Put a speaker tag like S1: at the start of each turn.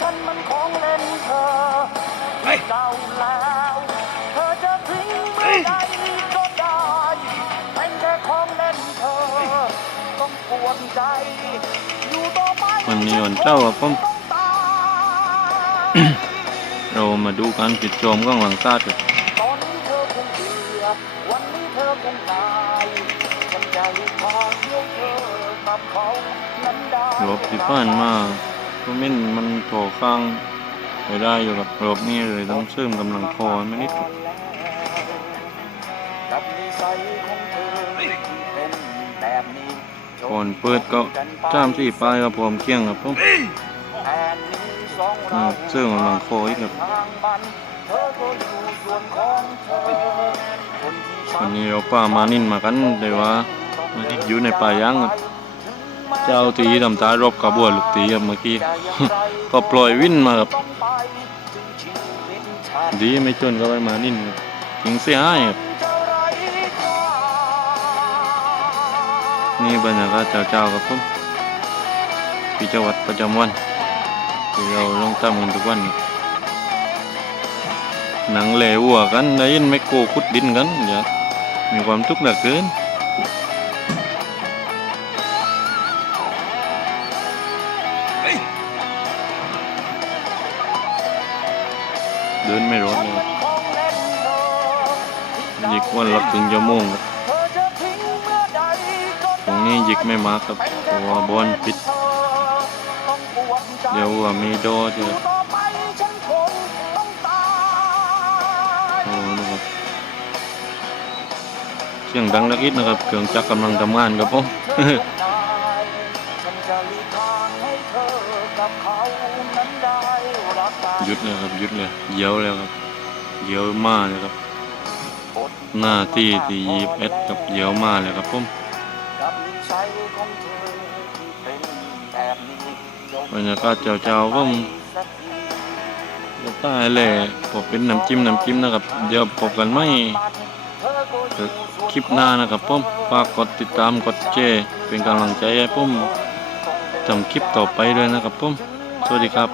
S1: ฉันมันของเล่นเธอ
S2: เฮ้ย
S1: เก่าแล้วเธอจะทิ้งเมื่อใดก็ได้เป็นแค่ของเล่นเธอ ต้องปวดใจอยู่ต่อไป
S3: วันนี้วันเจ้าครับผม
S1: ต้องตาย
S3: เรามาดูการปิดโจมกล้องหลังคาดกัน
S1: ตอนนี้เธอคงเบื่อวันนี้เธอคงตายฉันจะหลีกทางให้เธอกับเขานั้นได้
S3: รบที่ผ่านมา ก็มินมันโถข้างไปได้อยู่กับรบนี่เลยต้องเสริมกำลังคอไม่นิดครับ
S1: กับนิสัยของเธอที่เป็นแบบนี้
S3: ก่อนเปิดก็จ้ามสี่ปลายกับผมเคียงครับผม
S1: แอนนี้สอง
S3: อ่า
S1: เส
S3: ริมกำลังคออีกครับ
S1: วันนี้
S3: เราป่ามานินมากันแต่ว่ามาที่อยู่ในป่ายางครับ เจ้าตีทำตารบกระบวนลูกตีครับเมื่อกี้ ก็ปล่อยวิ่นมาครับดีไม่ชนก็ไปมานินครับยิงเสียหายครับนี่บรรยากาศเจ้าๆครับผมกิจวัตรประจำวันที่เราลงทำกันทุกวันหนังเหลวัวกันได้ยินไม่โกขุดดินกันอย่ามีความทุกข์เหลือเกิน เดินไม่รอดเลยครับหยิกวันละครึ่งชั่วโมงครับตรงนี้หยิกไม่มากครับเพราะว่าบอลปิด เดี๋ยวว่ามีโดเจอโอ้นะครับเสียงดังนักอิดนะครับ เครื่องจักรกำลังทำงานครับผม ยุดเลยครับหยุดเลยเหยียวแล้วครับเหยียวมาเลยครับ หน้าที่ที่ยีบเอ็ดกับเหยียวมาเลยครับผมบรรยากาศเจ้าๆผมจะตายเลยพอเป็นน้ำจิ้มน้ำจิ้มนะครับ เดี๋ยวพบกันไหมคลิปหน้านะครับผมฝากกดติดตามกดแชร์เป็นกำลังใจให้ผม จำคลิปต่อไปด้วยนะครับผม สวัสดีครับ